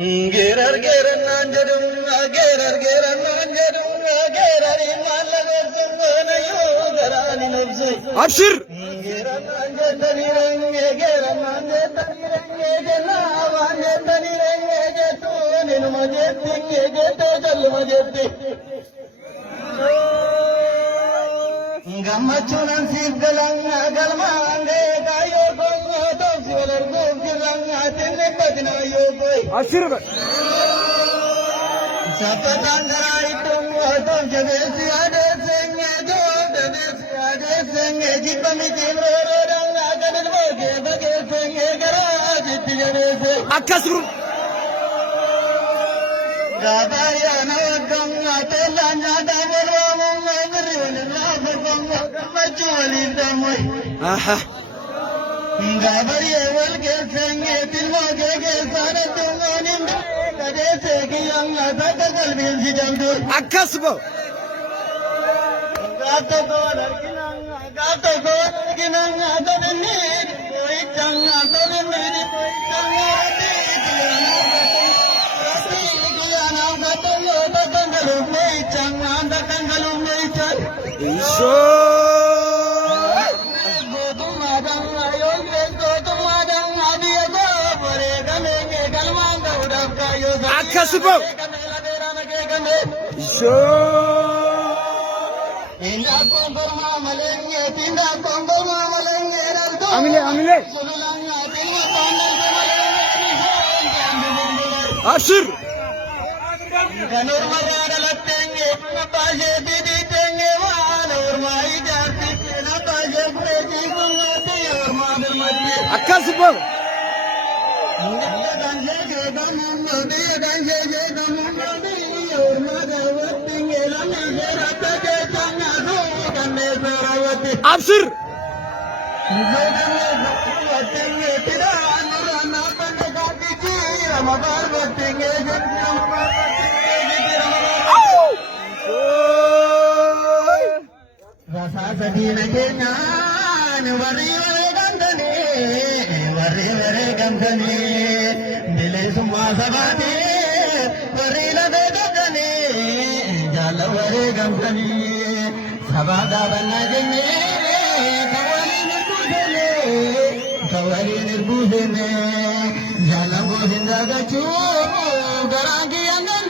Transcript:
Gerar gerar nanjarum, gerar gerar nanjarum, gerar imalagortum nayo garani nabze. Abshir. Gerar nanjatani range, gerar nanjatani range, jana vanjatani range, jetu ninu majetti, jetu jal majetti. Gammachunan sirgalanga galmande kayo gonga doswalar gogiranga tenne badna yogoy. Abshir. Sapatangara itum atom jagesi adesenge jo adesenge jipami timro ranga kanil boge bagesenge garajiti janese. Akasur. Gabaya nawaganga telanya damelo munga Aha. Gabari awal ke sange tilmo ke sara tunganim kade se ki anga daga kalbin si jamdur Akasbo. gato ko narkinanga dadni koi changa dadni koi changa rati ki ana gato yo dagangalu nei changa dagangalu nei chal Isho. Akasbo. Isho. Amile. Abshir. Akasbo. Abshir. Rasa sadina kenyan wari gandane dile summa sabate wari lade gandane jala wari gandane sabada banajene kawali nirbudene jala go hinda gachu garangi angan